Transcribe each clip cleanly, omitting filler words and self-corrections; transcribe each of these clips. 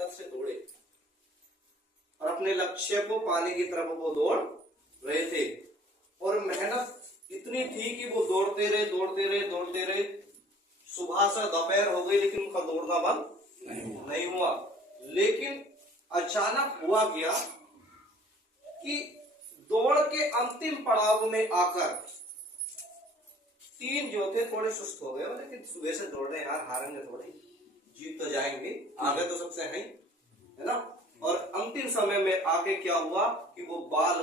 मेहनत से दौड़े और अपने लक्ष्य को पाने की तरफ वो दौड़ रहे थे। और मेहनत इतनी थी कि वो दौड़ते रहे। सुबह से दोपहर हो गई लेकिन उनका दौड़ना बंद नहीं हुआ। लेकिन अचानक हुआ क्या कि दौड़ के अंतिम पड़ाव में आकर तीन जो थे थोड़े सुस्त हो गए, लेकिन सुबह से दौड़ रहे यार, हारेंगे थोड़े, जीत तो जाएंगे, आगे तो सबसे है ना। और अंतिम समय में आके क्या हुआ कि वो बाल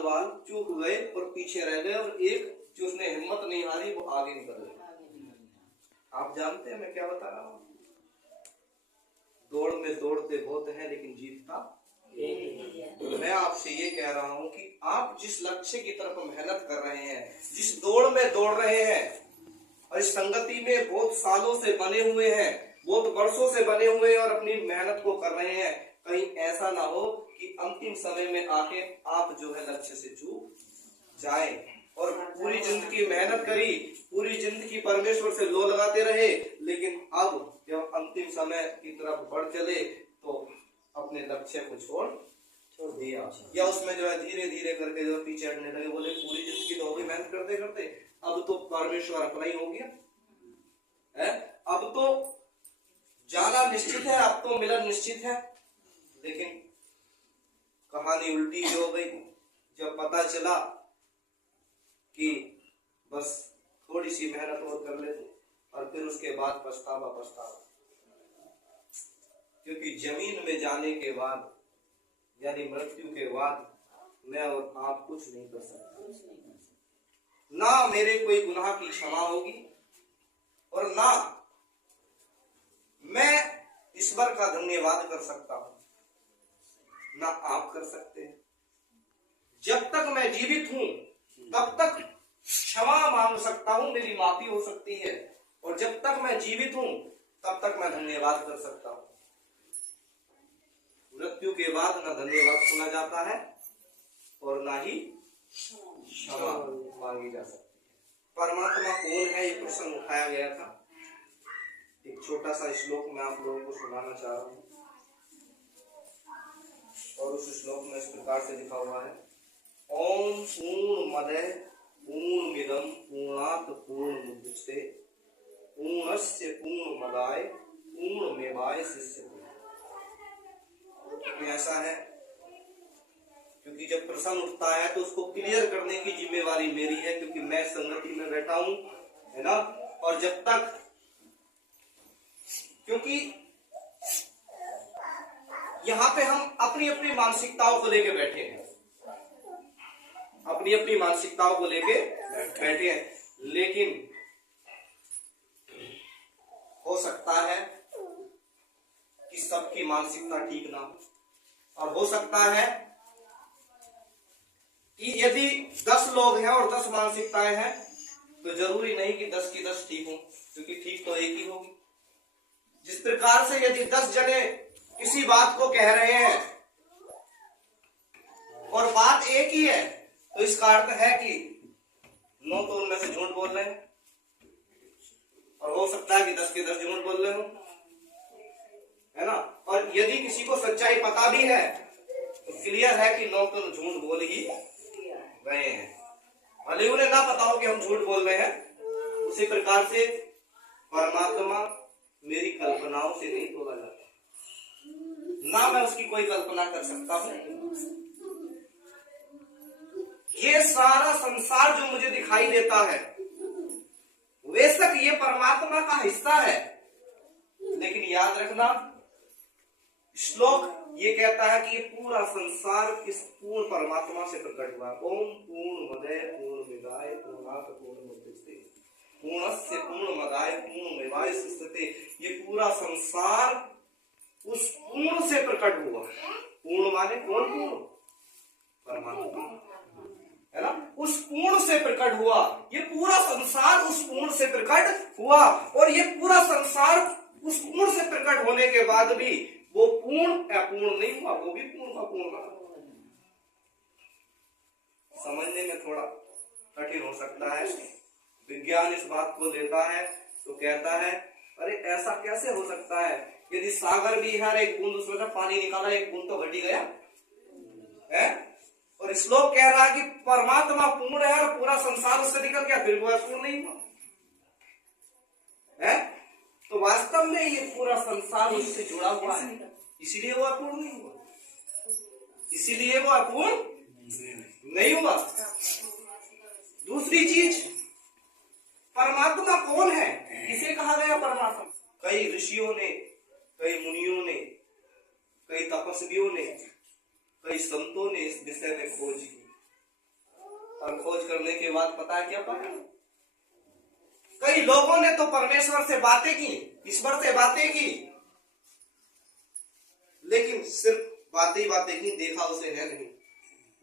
चूक गए और पीछे रह गए, और एक जो उसने हिम्मत नहीं हारी वो आगे निकल गए। आप जानते हैं मैं क्या बता रहा हूं? दौड़ में दौड़ते बहुत हैं लेकिन जीतता। तो मैं आपसे ये कह रहा हूं कि आप जिस लक्ष्य की तरफ मेहनत कर रहे हैं, जिस दौड़ में दौड़ रहे हैं, और इस संगति में बहुत सालों से बने हुए हैं, बहुत वर्षों से बने हुए हैं और अपनी मेहनत को कर रहे हैं, कहीं ऐसा ना हो कि अंतिम समय में आके आप जो है लक्ष्य से चूक जाएं। और पूरी जिंदगी मेहनत करी, पूरी जिंदगी परमेश्वर से लो लगाते रहे, लेकिन अब जब अंतिम समय की तरफ बढ़ चले तो अपने लक्ष्य को छोड़ दिया, या उसमें जो है धीरे धीरे करके जो पीछे हटने लगे। बोले पूरी जिंदगी तो हो गई मेहनत करते करते, अब तो परमेश्वर अपना ही हो गया है, अब तो जाना निश्चित है, अब तो मिलन निश्चित है। लेकिन कहानी उल्टी हो गई जब पता चला कि बस थोड़ी सी मेहनत और कर लेते, और फिर उसके बाद पछतावा। क्योंकि जमीन में जाने के बाद यानी मृत्यु के बाद मैं और आप कुछ नहीं कर सकते। ना मेरे कोई गुनाह की क्षमा होगी, और ना मैं ईश्वर का धन्यवाद कर सकता हूं, ना आप कर सकते हैं। जब तक मैं जीवित हूं तब तक क्षमा मांग सकता हूं, मेरी माफी हो सकती है, और जब तक मैं जीवित हूं तब तक मैं धन्यवाद कर सकता हूं। मृत्यु के बाद ना धन्यवाद सुना जाता है और ना ही क्षमा मांगी जा सकती है। परमात्मा कौन है, ये प्रश्न उठाया गया था। एक छोटा सा श्लोक मैं आप लोगों को सुनाना चाह रहा हूं, और उस श्लोक में इस प्रकार से लिखा हुआ है, ओम पूर्णमदः पूर्णमिदं पूर्णात् पूर्णमुदच्यते पूर्णस्य पूर्णमादाय पूर्णमेवावशिष्यते। ऐसा है क्योंकि जब प्रश्न उठता है तो उसको क्लियर करने की जिम्मेवारी मेरी है, क्योंकि मैं संगति में बैठा हूं, है ना। और जब तक, क्योंकि यहां पे हम अपनी अपनी मानसिकताओं को लेके बैठे हैं, अपनी अपनी मानसिकताओं को लेके बैठे हैं, लेकिन हो सकता है कि सबकी मानसिकता ठीक ना हो, और हो सकता है कि यदि 10 लोग हैं और 10 मानसिकताएं हैं तो जरूरी नहीं कि 10 की 10 ठीक हो, क्योंकि ठीक तो एक ही होगी। जिस प्रकार से यदि 10 जने किसी बात को कह रहे हैं और बात एक ही है, तो इसका अर्थ है कि 9 तो उनमें से झूठ बोल रहे हैं, और हो सकता है कि 10 के 10 झूठ बोल रहे हो, है ना। और यदि किसी को सच्चाई पता भी है तो क्लियर है कि 9 तो झूठ बोल ही रहे हैं, भले उन्हें ना पता हो कि हम झूठ बोल रहे हैं। उसी प्रकार से परमात्मा मेरी कल्पनाओं से नहीं तोला जाता, ना मैं उसकी कोई कल्पना कर सकता हूं। ये सारा संसार जो मुझे दिखाई देता है, बेशक ये परमात्मा का हिस्सा है, लेकिन याद रखना श्लोक ये कहता है कि ये पूरा संसार इस पूर्ण परमात्मा से प्रकट हुआ। ओम पूर्णमदः पूर्णमिदाय पूर्णात् पूर्णमुदच्यते पूर्णस्य पूर्णमादाय पूर्णमेवावशिष्यते। ये पूरा संसार उस पूर्ण से प्रकट हुआ। पूर्ण माने कौन? पूर्ण परमात्मा, है ना। उस पूर्ण से प्रकट हुआ, ये पूरा संसार उस पूर्ण से प्रकट हुआ, और ये पूरा संसार उस पूर्ण से प्रकट होने के बाद भी वो पूर्ण अपूर्ण नहीं हुआ, वो भी पूर्ण का पूर्ण रहा। समझने में थोड़ा कठिन हो सकता है। विज्ञान इस बात को लेता है तो कहता है अरे ऐसा कैसे हो सकता है यदि सागर भी है, एक बूंद उसमें से पानी निकाला, एक बूंद तो घट ही गया है। और श्लोक कह रहा है कि परमात्मा पूर्ण है और पूरा संसार उससे निकल गया, फिर वो पूर्ण नहीं हुआ है। तो वास्तव में ये पूरा संसार उससे जुड़ा हुआ है, इसीलिए वो अपूर्ण नहीं हुआ, इसीलिए वो अपूर्ण नहीं हुआ। दूसरी चीज, परमात्मा कौन है, किसे कहा गया परमात्मा? कई ऋषियों ने, कई मुनियों ने, कई तपस्वियों ने, कई संतों ने इस विषय में खोज की, और खोज करने के बाद पता है क्या पाया? कई लोगों ने तो परमेश्वर से बातें की, ईश्वर से बातें की, लेकिन सिर्फ बातें ही बातें की, देखा उसे है नहीं।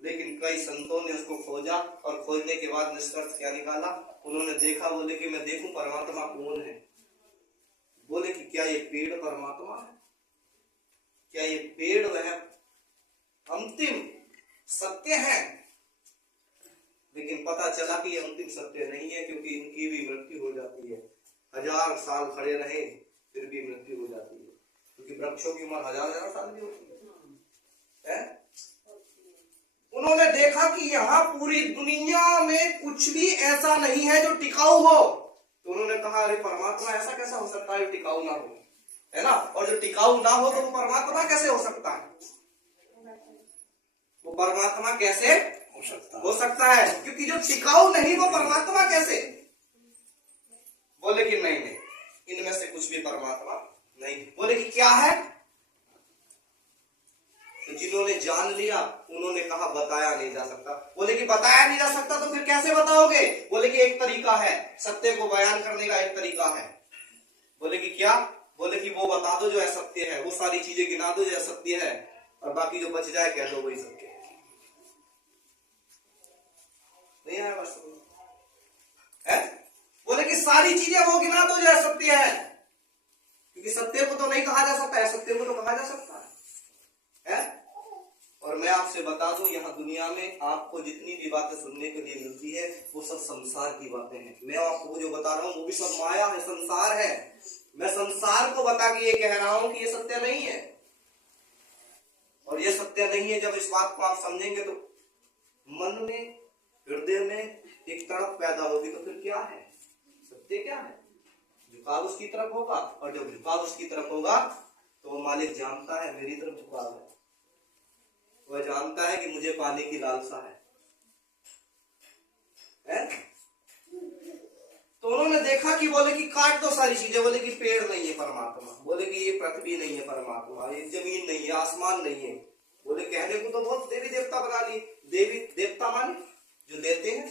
लेकिन कई संतों ने उसको खोजा, और खोजने के बाद निष्कर्ष क्या निकाला? उन्होंने देखा, बोले कि मैं देखूं परमात्मा कौन है। बोले कि क्या ये पेड़ परमात्मा है? क्या ये पेड़ वह अंतिम सत्य है? लेकिन पता चला कि ये अंतिम सत्य नहीं है, क्योंकि इनकी भी मृत्यु हो जाती है। 1000 साल खड़े रहे फिर भी मृत्यु हो जाती है, क्योंकि वृक्षों की उम्र 1000 साल की होती है। उन्होंने देखा कि यहाँ पूरी दुनिया में कुछ भी ऐसा नहीं है जो टिकाऊ हो। तो उन्होंने कहा, अरे परमात्मा ऐसा कैसा हो सकता है जो टिकाऊ ना हो, है ना? और जो टिकाऊ ना हो तो वो परमात्मा कैसे हो सकता है? वो परमात्मा कैसे हो सकता है? क्योंकि जो टिकाऊ नहीं वो परमात्मा कैसे? बोले कि नहीं नहीं, इनमें से कुछ भी परमात्मा नहीं। बोले कि क्या है? तो जिन्होंने जान लिया उन्होंने कहा बताया नहीं जा सकता। बोले कि बताया नहीं जा सकता तो फिर कैसे बताओगे? बोले कि एक तरीका है, सत्य को बयान करने का एक तरीका है। बोले कि क्या? बोले कि वो बता दो जो असत्य है, वो सारी चीजें गिना दो जो असत्य है, और बाकी जो बच जाए कह दो वही सत्य है। नहीं आया बस है? बोले कि सारी चीजें वो गिना दो जो असत्य है, क्योंकि सत्य को तो नहीं कहा जा सकता, असत्य को तो कहा जा सकता है। और मैं आपसे बता दूं, यहाँ दुनिया में आपको जितनी भी बातें सुनने के लिए मिलती है वो सब संसार की बातें हैं। मैं आपको जो बता रहा हूँ वो भी सब माया है, संसार है। मैं संसार को बता के ये कह रहा हूं कि ये सत्य नहीं है, और ये सत्य नहीं है। जब इस बात को आप समझेंगे तो मन में, हृदय में एक तड़प पैदा होगी। तो फिर क्या है सत्य? क्या है? झुकाव उसकी तरफ होगा, और जब झुकाव उसकी तरफ होगा तो वो मालिक जानता है मेरी तरफ झुकाव है, वह जानता है कि मुझे पाने की लालसा है? तो उन्होंने देखा कि बोले कि काट दो सारी चीजें। बोले कि पेड़ नहीं है परमात्मा, बोले कि ये पृथ्वी नहीं है परमात्मा, ये जमीन नहीं है, आसमान नहीं है। बोले कहने को तो बहुत देवी देवता बना लिए। देवी देवता माने जो देते हैं,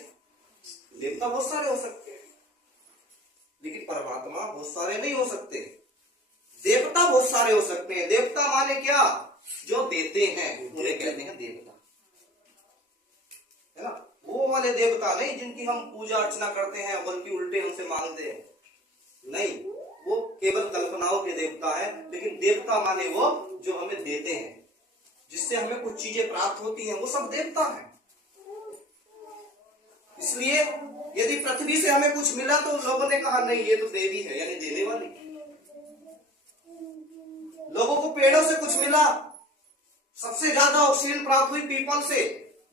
देवता बहुत सारे हो सकते हैं, लेकिन परमात्मा बहुत सारे नहीं हो सकते। देवता बहुत सारे हो सकते हैं। देवता माने क्या? जो देते हैं उन्हें कहते हैं देवता, है ना? वो वाले देवता नहीं जिनकी हम पूजा अर्चना करते हैं, बल्कि उल्टे हमसे मांगते हैं। नहीं, वो केवल कल्पनाओं के देवता है। लेकिन देवता माने वो जो हमें देते हैं, जिससे हमें कुछ चीजें प्राप्त होती हैं, वो सब देवता है। इसलिए यदि पृथ्वी से हमें कुछ मिला तो लोगों ने कहा नहीं ये तो देवी है, यानी देने वाली। लोगों को पेड़ों से कुछ मिला, सबसे ज्यादा ऑक्सीजन प्राप्त हुई पीपल से,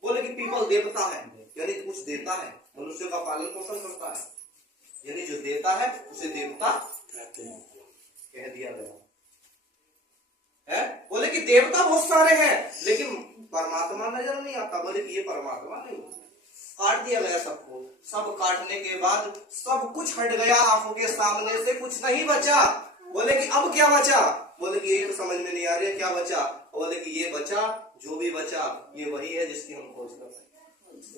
बोले कि पीपल देवता है, यानी कुछ देता है, मनुष्य का पालन पोषण करता है, यानी जो देता है उसे देवता कहते हैं, कह दिया गया है। बोले कि देवता बहुत सारे हैं, लेकिन परमात्मा नजर नहीं आता। बोले कि ये परमात्मा नहीं। काट दिया गया सबको। सब काटने के बाद सब कुछ हट गया आंखों के सामने से, कुछ नहीं बचा। बोले कि अब क्या बचा? बोले कि ये तो समझ में नहीं आ रही है क्या बचा। बोले कि ये बचा, जो भी बचा ये वही है जिसकी हम खोज कर रहे हैं,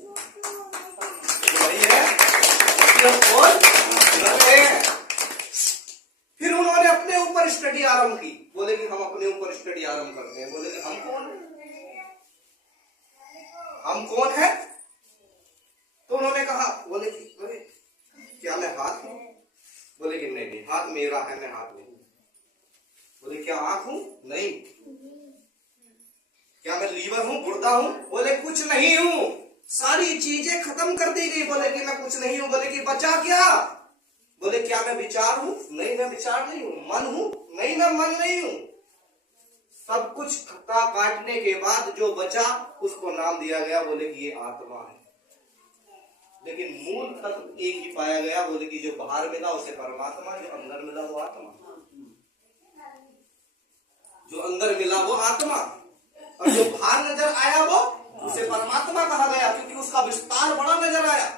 वही है जिसकी हम खोज कर रहे हैं। फिर उन्होंने अपने ऊपर स्टडी आरंभ की। बोले कि हम अपने ऊपर स्टडी आरंभ करते हैं। बोले कि हम कौन है? हम कौन है? तो उन्होंने कहा, बोले कि अरे क्या मैं हाथ हूं? बोले कि नहीं, हाथ मेरा है, मैं हाथ नहीं। बोले क्या आंख हूं? नहीं। क्या मैं लीवर हूं, गुर्दा हूं? बोले कुछ नहीं हूं। सारी चीजें खत्म कर दी गई। बोले कि मैं कुछ नहीं हूं। बोले कि बचा क्या? बोले क्या मैं विचार हूं? नहीं मैं विचार नहीं हूं। मन हूं? नहीं मैं मन नहीं हूं। सब कुछ का काटने के बाद जो बचा उसको नाम दिया गया, बोले कि ये आत्मा है। लेकिन मूल तत्व एक ही पाया गया, बोले कि जो बाहर मिला उसे परमात्मा, जो अंदर मिला वो आत्मा। जो अंदर मिला वो आत्मा, और जो बाहर नजर आया वो उसे परमात्मा कहा गया, क्योंकि उसका विस्तार बड़ा नजर आया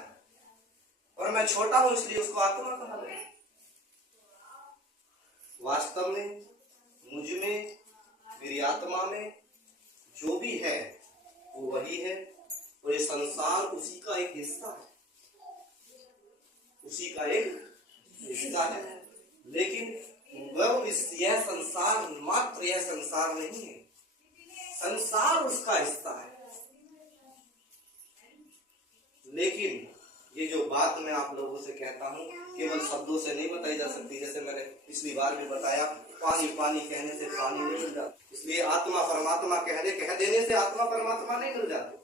और मैं छोटा हूं इसलिए उसको आत्मा कहा गया। वास्तव में मुझ में, मेरी आत्मा में जो भी है वो वही है, और ये संसार उसी का एक हिस्सा है, उसी का एक हिस्सा है। लेकिन वह यह संसार मात्र यह संसार नहीं है, संसार उसका हिस्सा है। लेकिन ये जो बात मैं आप लोगों से कहता हूँ केवल शब्दों से नहीं बताई जा सकती। जैसे मैंने पिछली बार भी बताया, पानी पानी कहने से पानी नहीं मिल जाता, इसलिए आत्मा परमात्मा कह देने से आत्मा परमात्मा नहीं मिल जाती,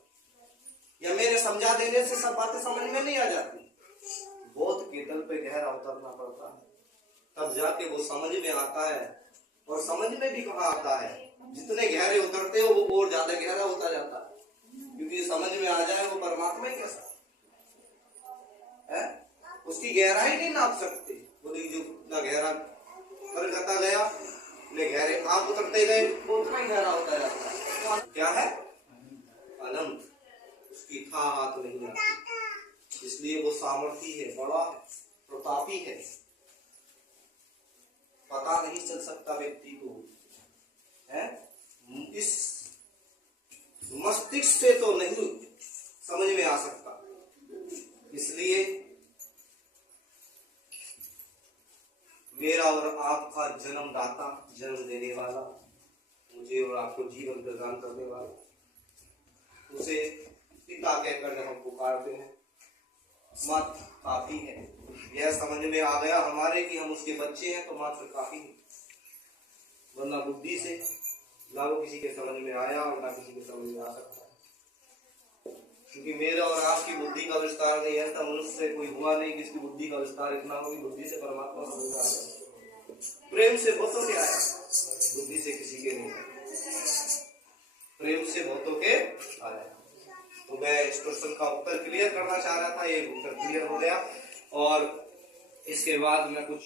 या मेरे समझा देने से सब बातें समझ में नहीं आ जाती। बोध के तल पे गहरा उतरना पड़ता है, तब जाके वो समझ में आता है। और समझ में भी कहाँ आता है, जितने गहरे उतरते हो वो और ज्यादा गहरा होता जाता है, क्योंकि समझ में आ जाए वो परमात्मा ही कैसा है, उसकी गहराई नहीं नाप सकते। बोले जो उतना गहरा कर जाता गया, उतने गहरे आप उतरते गए, वो उतना ही गहरा होता जाता है। क्या है? अनंत, उसकी था हाथ नहीं आती, इसलिए वो सामर्थी है, बड़ा है, प्रतापी है। पता नहीं चल सकता व्यक्ति को, है इस मस्तिष्क से तो नहीं समझ में आ सकता। इसलिए मेरा और आपका जन्मदाता, जन्म देने वाला, मुझे और आपको जीवन प्रदान करने वाला, उसे पिता कहकर जब हम पुकारते हैं मात्र काफी है। यह समझ में आ गया हमारे कि हम उसके बच्चे हैं तो मात्र काफी है, वरना बुद्धि से ना वो किसी के समझ में आया और ना किसी के समझ में आ सकता है। क्योंकि मेरा और आपकी बुद्धि का विस्तार नहीं, ऐसा मनुष्य से कोई हुआ नहीं कि इसकी बुद्धि का विस्तार इतना हो कि बुद्धि से परमात्मा समझ में आ जाए। प्रेम से बहुतों के आया, बुद्धि से किसी के नहीं, प्रेम से बहुतों के आया। तो मैं इस प्रश्न का उत्तर क्लियर करना चाह रहा था, ये उत्तर क्लियर हो गया। और इसके बाद मैं कुछ